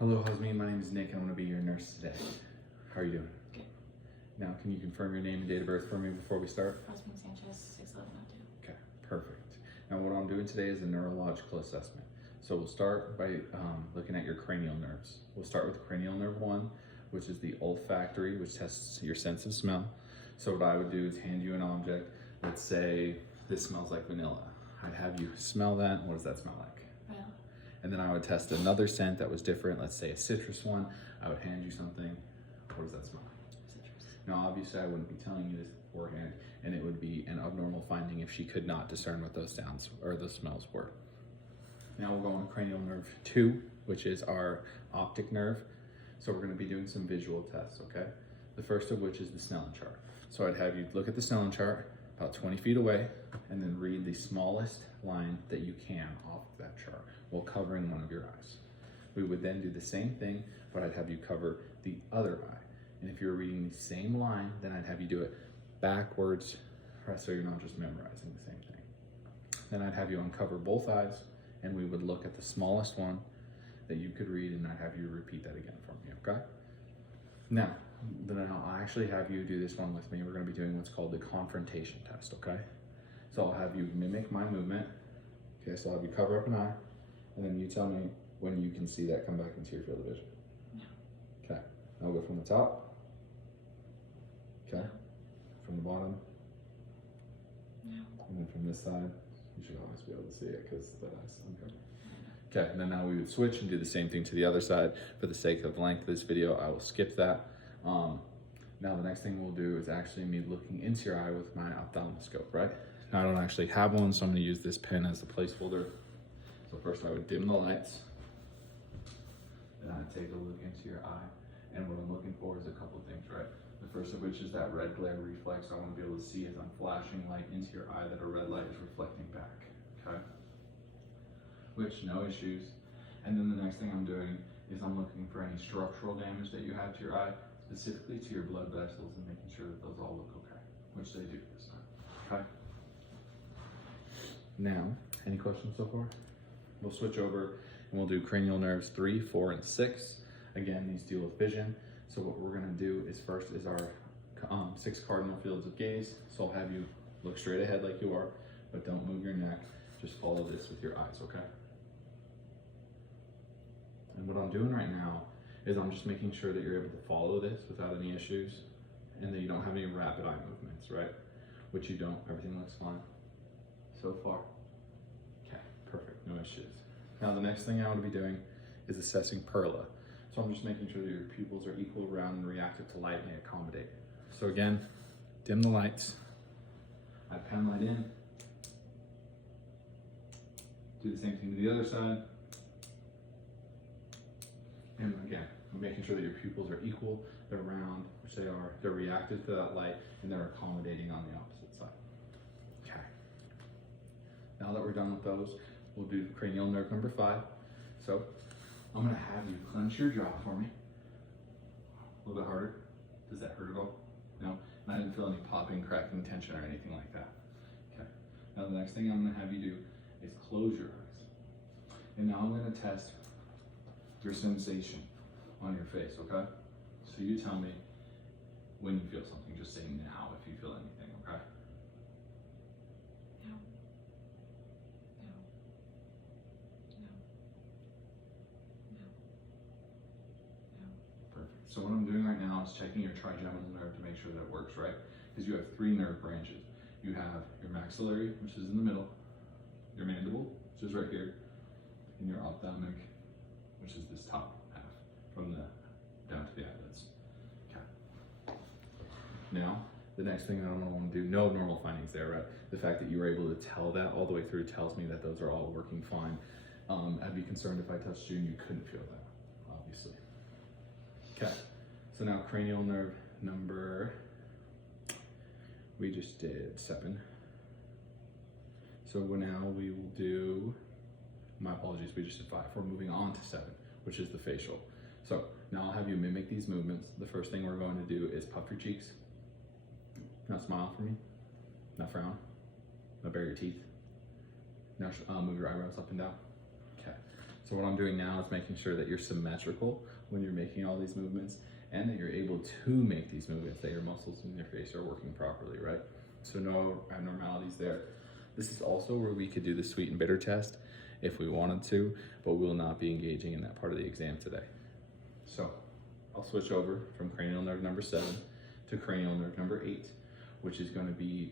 Hello, Husme. My name is Nick, and I'm going to be your nurse today. How are you doing? Good. Now, can you confirm your name and date of birth for me before we start? Rosemary Sanchez, 6'11", Okay, perfect. Now, what I'm doing today is a neurological assessment. So we'll start by looking at your cranial nerves. We'll start with cranial nerve 1, which is the olfactory, which tests your sense of smell. So what I would do is hand you an object. Let's say this smells like vanilla. I'd have you smell that. What does that smell like? Vanilla. And then I would test another scent that was different. Let's say a citrus one. I would hand you something. What does that smell like? Citrus. Now, obviously, I wouldn't be telling you this beforehand, and it would be an abnormal finding if she could not discern what those sounds or those smells were. Now we'll go on to cranial nerve 2, which is our optic nerve. So we're going to be doing some visual tests, okay? The first of which is the Snellen chart. So I'd have you look at the Snellen chart about 20 feet away, and then read the smallest line that you can off of that chart while covering one of your eyes. We would then do the same thing, but I'd have you cover the other eye. And if you're reading the same line, then I'd have you do it backwards, right, so you're not just memorizing the same thing. Then I'd have you uncover both eyes, and we would look at the smallest one that you could read, and I'd have you repeat that again for me, okay? Now, then I'll actually have you do this one with me. We're gonna be doing what's called the confrontation test, okay? So I'll have you mimic my movement. Okay, so I'll have you cover up an eye, and then you tell me when you can see that come back into your field of vision. No. Okay, I'll go from the top. Okay, No. from the bottom, No. and then from this side. You should always be able to see it because that eye's uncovered. Okay, and then now we would switch and do the same thing to the other side. For the sake of the length of this video, I will skip that. Now the next thing we'll do is actually me looking into your eye with my ophthalmoscope, right? Now I don't actually have one, so I'm gonna use this pen as a placeholder. So first I would dim the lights. Then I'd take a look into your eye. And what I'm looking for is a couple things, right? The first of which is that red glare reflex. I wanna be able to see as I'm flashing light into your eye that a red light is reflecting back, okay? Which, no issues. And then the next thing I'm doing is I'm looking for any structural damage that you have to your eye, specifically to your blood vessels, and making sure that those all look okay, which they do this time, okay? Now, any questions so far? We'll switch over and we'll do cranial nerves 3, 4, and 6. Again, these deal with vision. So what we're gonna do is first is our 6 cardinal fields of gaze. So I'll have you look straight ahead like you are, but don't move your neck. Just follow this with your eyes, okay? And what I'm doing right now is I'm just making sure that you're able to follow this without any issues and that you don't have any rapid eye movements, right? Which you don't, everything looks fine so far. Okay, perfect, no issues. Now the next thing I want to be doing is assessing perla. So I'm just making sure that your pupils are equal, round, and reactive to light and they accommodate. So again, dim the lights. I pen light in. Do the same thing to the other side. And again, I'm making sure that your pupils are equal, they're round, which they are, they're reactive to that light, and they're accommodating on the opposite side. Okay. Now that we're done with those, we'll do cranial nerve number 5. So I'm gonna have you clench your jaw for me. A little bit harder. Does that hurt at all? No? And I didn't feel any popping, cracking, tension, or anything like that. Okay. Now the next thing I'm gonna have you do is close your eyes. And now I'm gonna test your sensation on your face, okay? So you tell me when you feel something. Just say now if you feel anything, okay? No. No. No. No. No. Perfect. So what I'm doing right now is checking your trigeminal nerve to make sure that it works, right? Because you have 3 nerve branches. You have your maxillary, which is in the middle, your mandible, which is right here, and your ophthalmic, which is this top half from the down to the eyelids. Okay. Now, the next thing that I'm gonna want to do, no abnormal findings there, right? The fact that you were able to tell that all the way through tells me that those are all working fine. I'd be concerned if I touched you and you couldn't feel that, obviously. Okay. So now cranial nerve number, we just did 7. So now we will do, my apologies, we just did 5. We're moving on to 7, which is the facial. So now I'll have you mimic these movements. The first thing we're going to do is puff your cheeks. Now smile for me. Now frown. Now bare your teeth. Now move your eyebrows up and down. Okay. So what I'm doing now is making sure that you're symmetrical when you're making all these movements and that you're able to make these movements, that your muscles in your face are working properly, right? So no abnormalities there. This is also where we could do the sweet and bitter test if we wanted to, but we will not be engaging in that part of the exam today. So I'll switch over from cranial nerve number 7 to cranial nerve number 8, which is going to be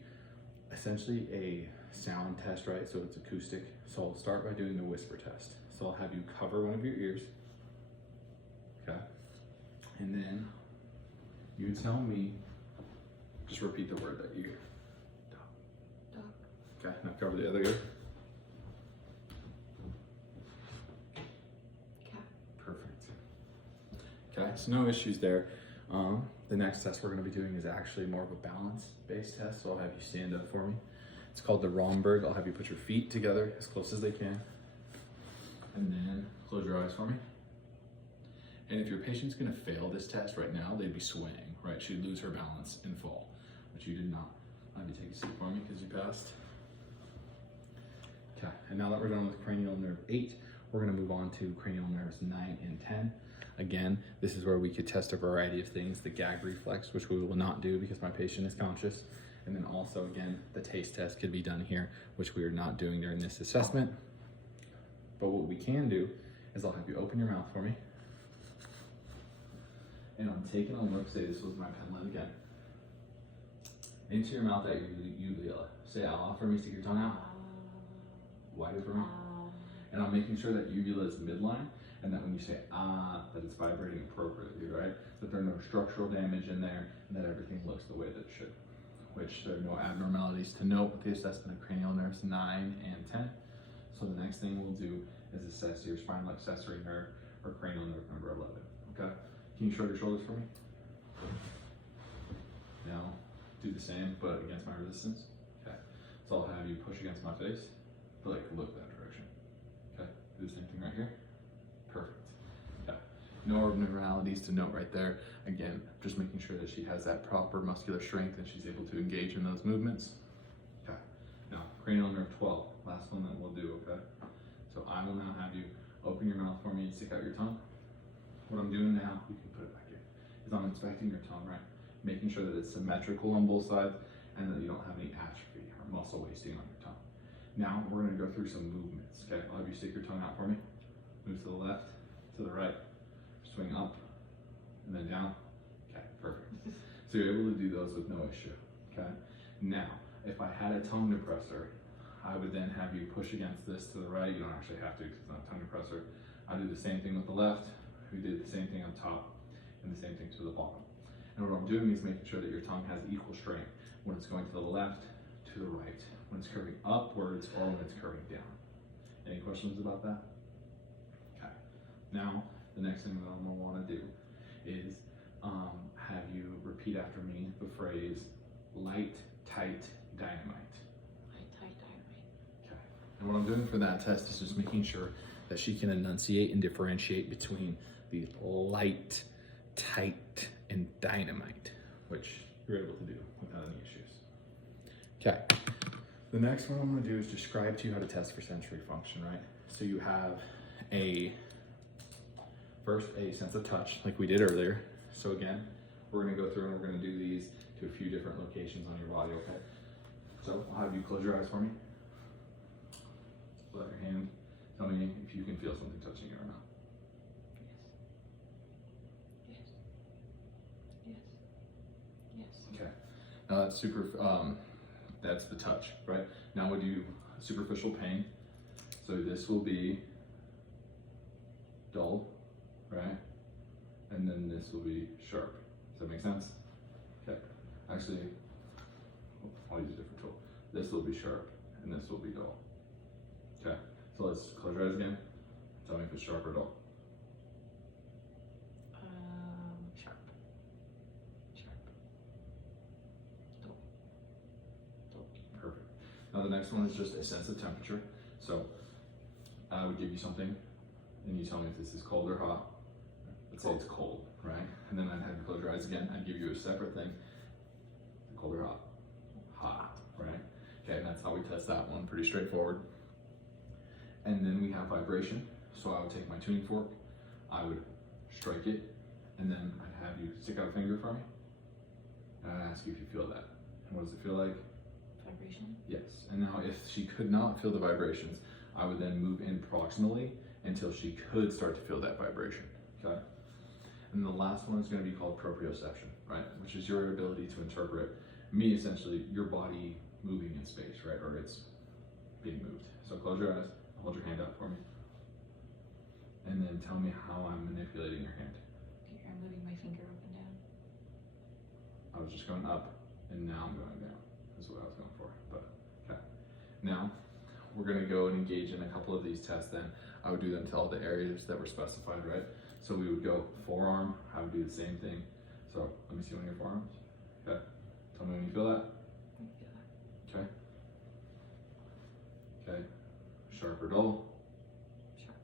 essentially a sound test, right? So it's acoustic. So I'll start by doing the whisper test. So I'll have you cover one of your ears, okay? And then you tell me, just repeat the word that you hear. Dog. Okay, now cover the other ear. Cat. Perfect. Okay, so no issues there. The next test we're going to be doing is actually more of a balance-based test, so I'll have you stand up for me. It's called the Romberg. I'll have you put your feet together as close as they can, and then close your eyes for me. And if your patient's going to fail this test right now, they'd be swaying, right? She'd lose her balance and fall, but you did not. I'll have you take a seat for me because you passed. Okay, and now that we're done with cranial nerve 8, we're going to move on to cranial nerves 9 and 10. Again, this is where we could test a variety of things, the gag reflex, which we will not do because my patient is conscious. And then also, again, the taste test could be done here, which we are not doing during this assessment. But what we can do is I'll have you open your mouth for me. And I'm taking a look, say this was my pen line again. Into your mouth at your uvula. Say ah for me, stick your tongue out. Wider for me. And I'm making sure that uvula is midline, and that when you say ah, that it's vibrating appropriately, right? That there's no structural damage in there, and that everything looks the way that it should. Which there are no abnormalities to note with the assessment of cranial nerves 9 and 10. So the next thing we'll do is assess your spinal accessory nerve or cranial nerve number 11, okay? Can you shrug your shoulders for me? Now, do the same, but against my resistance, okay? So I'll have you push against my face, but like look that direction, okay? Do the same thing right here, perfect. Okay. No abnormalities to note right there. Again, just making sure that she has that proper muscular strength and she's able to engage in those movements. Okay, now cranial nerve 12, last one that we'll do, okay? So I will now have you open your mouth for me and stick out your tongue. What I'm doing now, you can put it back here, is I'm inspecting your tongue, right? Making sure that it's symmetrical on both sides and that you don't have any atrophy or muscle wasting on your tongue. Now we're gonna go through some movements, okay? I'll have you stick your tongue out for me. Move to the left, to the right, swing up, and then down. Okay, perfect. So you're able to do those with no issue, okay? Now, if I had a tongue depressor, I would then have you push against this to the right. You don't actually have to because it's not a tongue depressor. I do the same thing with the left. We did the same thing on top and the same thing to the bottom. And what I'm doing is making sure that your tongue has equal strength when it's going to the left, to the right, when it's curving upwards or when it's curving down. Any questions about that? Okay. Now, the next thing that I'm gonna wanna do is have you repeat after me the phrase light, tight, dynamite. Light, tight, dynamite. Okay. And what I'm doing for that test is just making sure that she can enunciate and differentiate between the light, tight, and dynamite, which you're able to do without any issues. Okay. The next one I'm gonna do is describe to you how to test for sensory function, right? So you have first a sense of touch, like we did earlier. So again, we're gonna go through and we're gonna do these to a few different locations on your body, okay? So I'll have you close your eyes for me. Pull out your hand. Tell me if you can feel something touching you or not. Yes. Yes. Yes. Yes. Okay. Now that's the touch, right? Now we'll do superficial pain. So this will be dull, right? And then this will be sharp. Does that make sense? Okay. Actually, I'll use a different tool. This will be sharp and this will be dull. Okay. So let's close your eyes again. Tell me if it's sharp or dull. Sharp. Sharp. Dull. Dull. Perfect. Now the next one is just a sense of temperature. So I would give you something and you tell me if this is cold or hot. Let's say it's cold, right? And then I'd have you close your eyes again. I'd give you a separate thing. Cold or hot? Hot, right? Okay, and that's how we test that one. Pretty straightforward. And then we have vibration. So I would take my tuning fork, I would strike it, and then I'd have you stick out a finger for me, and I'd ask you if you feel that. And what does it feel like? Vibration. Yes. And now if she could not feel the vibrations, I would then move in proximally until she could start to feel that vibration, okay? And the last one is going to be called proprioception, right? Which is your ability to interpret me, essentially, your body moving in space, right? Or it's being moved. So close your eyes, hold your hand out for me, and then tell me how I'm manipulating your hand. Okay, I'm moving my finger up and down. I was just going up, and now I'm going down. That's what I was going for, but okay. Now, we're gonna go and engage in a couple of these tests then. I would do them to all the areas that were specified, right? So we would go forearm, I would do the same thing. So let me see one of your forearms. Okay, tell me when you feel that. I feel that. Okay. Okay, sharp or dull. Sharp.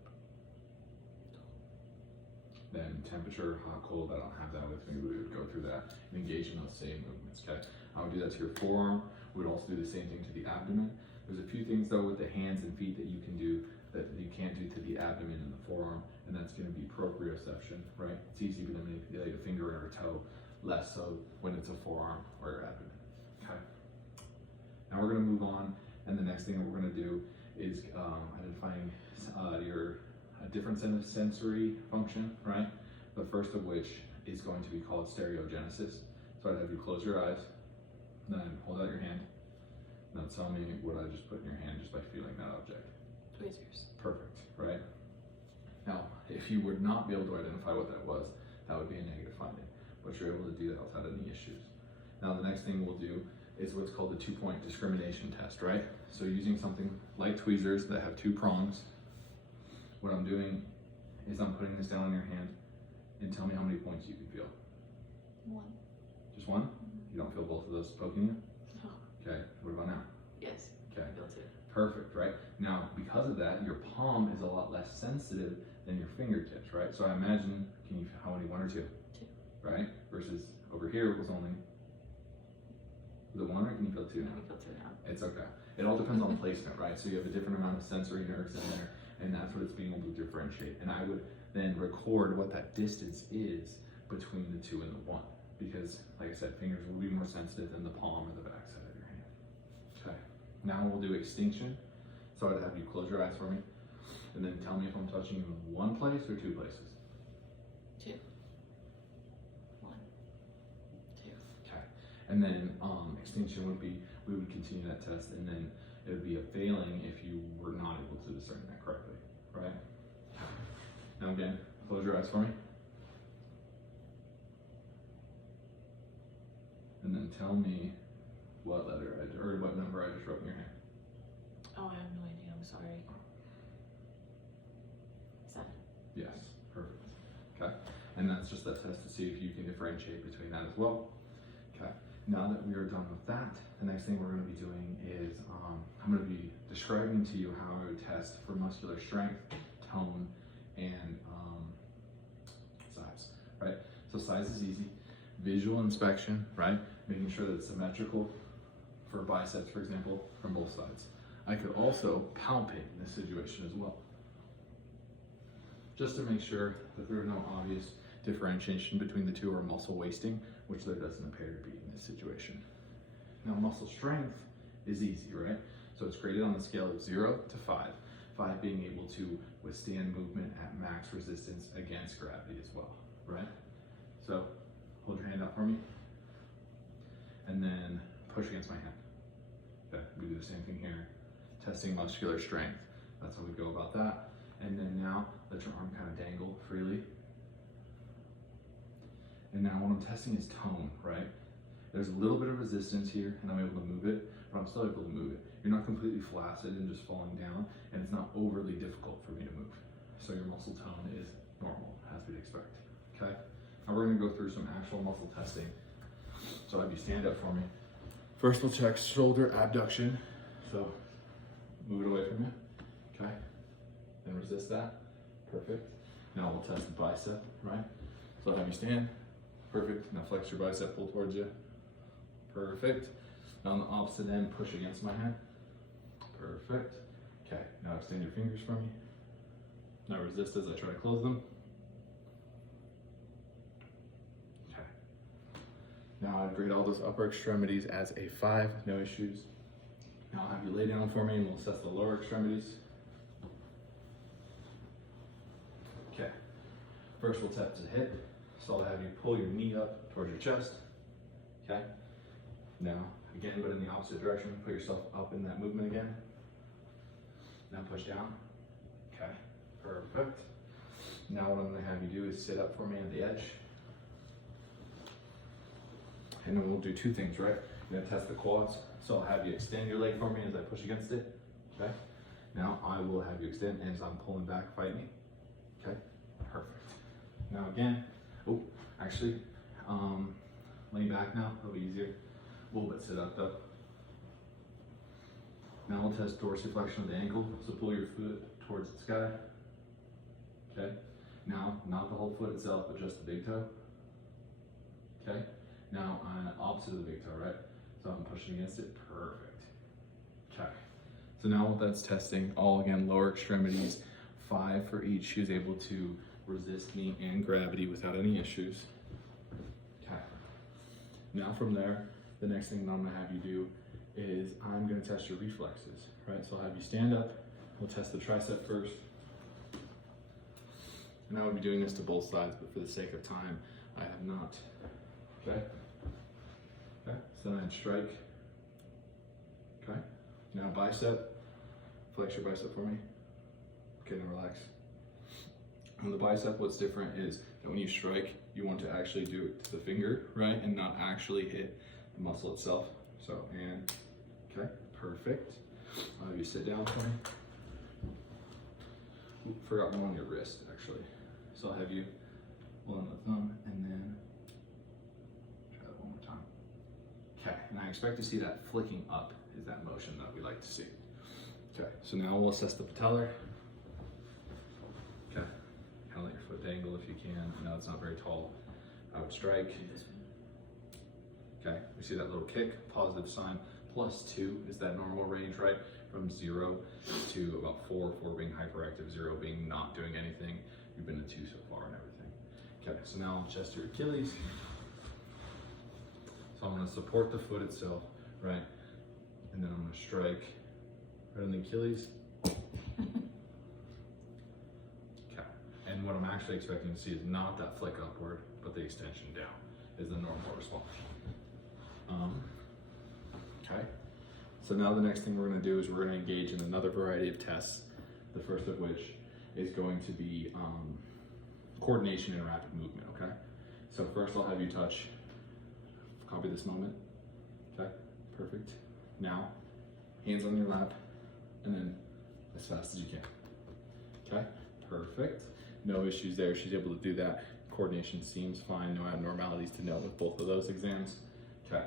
Then temperature, hot, cold, I don't have that with me, but we would go through that and engage in those same movements, okay? I would do that to your forearm. We would also do the same thing to the abdomen. There's a few things though with the hands and feet that you can do that you can't do to the abdomen and the forearm, and that's gonna be proprioception, right? It's easy to manipulate a finger or a toe, less so when it's a forearm or your abdomen, okay? Now we're gonna move on, and the next thing that we're gonna do is identifying your different sensory function, right? The first of which is going to be called stereogenesis. So I'd have you close your eyes, then hold out your hand. Now tell me what I just put in your hand just by feeling that object. Tweezers. Perfect, right? Now, if you would not be able to identify what that was, that would be a negative finding, but you're able to do that without any issues. Now the next thing we'll do is what's called the 2-point discrimination test, right? So using something like tweezers that have 2 prongs, what I'm doing is I'm putting this down on your hand, and tell me how many points you can feel. 1. Just one? You don't feel both of those poking you? No. Okay, what about now? Yes. Okay, I feel 2. perfect, right? Now, because of that, your palm is a lot less sensitive than your fingertips, right? So I imagine, how many, 1 or 2? 2. Right? Versus over here it was only, was it 1 or can you feel 2 now? I feel 2 now. It's okay. It all depends on placement, right? So you have a different amount of sensory nerves in there, and that's what it's being able to differentiate. And I would then record what that distance is between the 2 and the 1, because, like I said, fingers will be more sensitive than the palm or the back side of your hand. Okay. Now we'll do extinction. So I'd have you close your eyes for me, and then tell me if I'm touching you in 1 place or 2 places. 2. 1. 2. Okay. And then extinction would be, we would continue that test, and then it would be a failing if you were not able to discern that correctly, right? Now again, close your eyes for me. And then tell me what letter or what number I just wrote in your hand. Oh, I have no idea. I'm sorry. 7. Yes, perfect. Okay. And that's just that test to see if you can differentiate between that as well. Okay. Now that we are done with that, the next thing we're going to be doing is I'm going to be describing to you how I would test for muscular strength, tone, and size, right? So size is easy. Visual inspection, right? Making sure that it's symmetrical for biceps, for example, from both sides. I could also palpate in this situation as well, just to make sure that there's no obvious differentiation between the two or muscle wasting, which there doesn't appear to be in this situation. Now, muscle strength is easy, right? So it's graded on a scale of 0 to 5, 5 being able to withstand movement at max resistance against gravity as well, right? So hold your hand out for me, and then push against my hand. Okay, we do the same thing here, testing muscular strength. That's how we go about that. And then now let your arm kind of dangle freely. And now what I'm testing is tone, right? There's a little bit of resistance here, and I'm able to move it, but I'm still able to move it. You're not completely flaccid and just falling down, and it's not overly difficult for me to move. So your muscle tone is normal, as we'd expect, okay? Now we're gonna go through some actual muscle testing. So have you stand up for me. First we'll check shoulder abduction. So move it away from you, okay? Then resist that, perfect. Now we'll test the bicep, right? So have you stand, perfect. Now flex your bicep, pull towards you, perfect. Now on the opposite end, push against my hand, perfect. Okay, now extend your fingers for me, Now resist as I try to close them. Okay. Now I'd grade all those upper extremities as a 5, no issues. Now I'll have you lay down for me and we'll assess the lower extremities. Okay. First we'll test the hip. So I'll have you pull your knee up towards your chest. Okay. Now, again, but in the opposite direction, put yourself up in that movement again. Now push down. Okay, perfect. Now what I'm gonna have you do is sit up for me at the edge. And then we'll do 2 things, right? You're gonna test the quads. So I'll have you extend your leg for me as I push against it. Okay. Now I will have you extend as I'm pulling back, fight me. Okay, perfect. Now again, oh, actually, lean back now, it'll be easier. A little bit sit up though. Now we'll test dorsiflexion of the ankle. So pull your foot towards the sky. Okay. Now, not the whole foot itself, but just the big toe. Okay. Now, opposite of the big toe, right? So I'm pushing against it. Perfect. Okay. So now that's testing all again, lower extremities, 5 for each. She was able to resist me and gravity without any issues. Okay. Now from there, the next thing that I'm gonna have you do is I'm gonna test your reflexes, right? So I'll have you stand up, we'll test the tricep first. And I would be doing this to both sides, but for the sake of time, I have not. Okay? Okay, so then I'd strike. Okay, now bicep, flex your bicep for me. Okay, now relax. On the bicep, what's different is that when you strike, you want to actually do it to the finger, right? And not actually hit the muscle itself. So, and, okay, perfect. You sit down for me. Ooh, forgot one on your wrist, actually. So I'll have you hold on the thumb and then try that one more time. Okay, and I expect to see that flicking up is that motion that we like to see. Okay, so now we'll assess the patellar. Okay, kind of let your foot dangle if you can. I know it's not very tall. I would strike. Okay, we see that little kick, positive sign. +2 is that normal range, right? From 0 to about 4 being hyperactive, 0 being not doing anything. You've been a 2 so far and everything. Okay, so now I'll chest your Achilles. So I'm gonna support the foot itself, right? And then I'm gonna strike right on the Achilles. Okay, and what I'm actually expecting to see is not that flick upward, but the extension down is the normal response. Okay, so now the next thing we're gonna do is we're gonna engage in another variety of tests, the first of which is going to be coordination and rapid movement, okay? So first I'll have you touch, copy this moment, okay? Perfect. Now, hands on your lap, and then as fast as you can, okay? Perfect. No issues there, she's able to do that. Coordination seems fine, no abnormalities to note with both of those exams. Okay,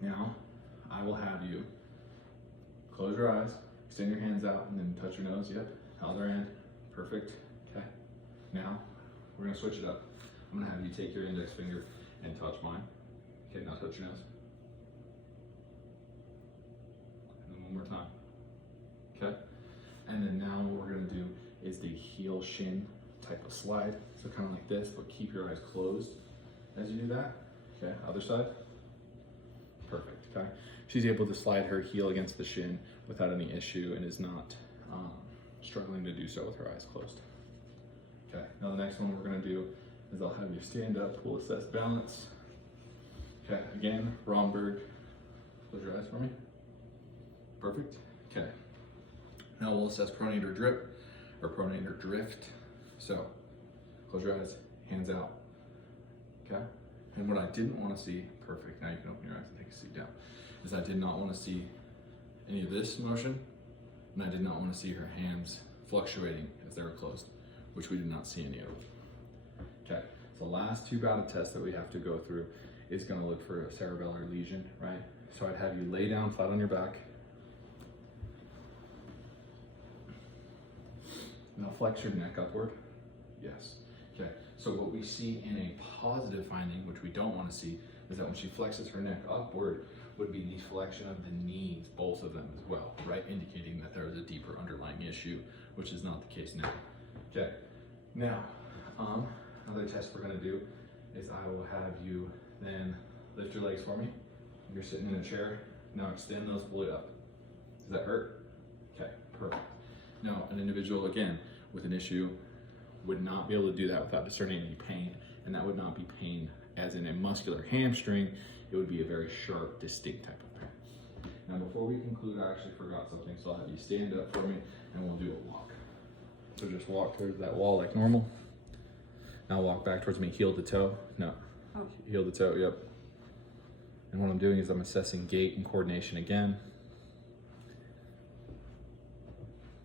now I will have you close your eyes, extend your hands out, and then touch your nose, yep, other hand, perfect, okay. Now, we're gonna switch it up. I'm gonna have you take your index finger and touch mine. Okay, now touch your nose. And then one more time, okay. And then now what we're gonna do is the heel shin type of slide. So kind of like this, but keep your eyes closed as you do that. Okay, other side. Perfect, okay. She's able to slide her heel against the shin without any issue and is not struggling to do so with her eyes closed. Okay, now the next one we're gonna do is I'll have you stand up, we'll assess balance. Okay, again, Romberg, close your eyes for me. Perfect, okay. Now we'll assess pronator drip, or pronator drift. So, close your eyes, hands out, okay? And what I didn't wanna see, perfect, now you can open your eyes and take a seat down, is I did not wanna see any of this motion, and I did not wanna see her hands fluctuating as they were closed, which we did not see any of. Okay, so the last 2 bout of tests that we have to go through is gonna look for a cerebellar lesion, right? So I'd have you lay down flat on your back. Now flex your neck upward. Yes. Okay. So what we see in a positive finding, which we don't want to see, is that when she flexes her neck upward, would be the flexion of the knees, both of them as well, right? Indicating that there is a deeper underlying issue, which is not the case now. Okay. Now, another test we're gonna do is I will have you then lift your legs for me. You're sitting in a chair. Now extend those fully up. Does that hurt? Okay, perfect. Now, an individual, again, with an issue would not be able to do that without discerning any pain, and that would not be pain as in a muscular hamstring. It would be a very sharp, distinct type of pain. Now, before we conclude, I actually forgot something, so I'll have you stand up for me, and we'll do a walk. So just walk towards that wall like normal. Now walk back towards me, heel to toe. No, heel to toe, yep. And what I'm doing is I'm assessing gait and coordination again.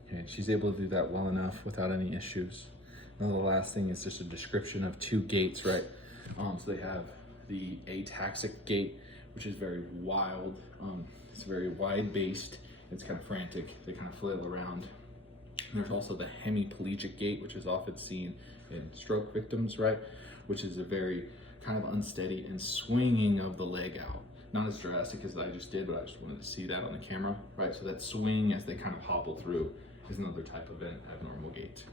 Okay, she's able to do that well enough without any issues. Now the last thing is just a description of two gaits, right? So they have the ataxic gait, which is very wild. It's very wide-based. It's kind of frantic. They kind of flail around. And there's also the hemiplegic gait, which is often seen in stroke victims, right? Which is a very kind of unsteady and swinging of the leg out. Not as drastic as I just did, but I just wanted to see that on the camera, right? So that swing as they kind of hobble through is another type of abnormal gait.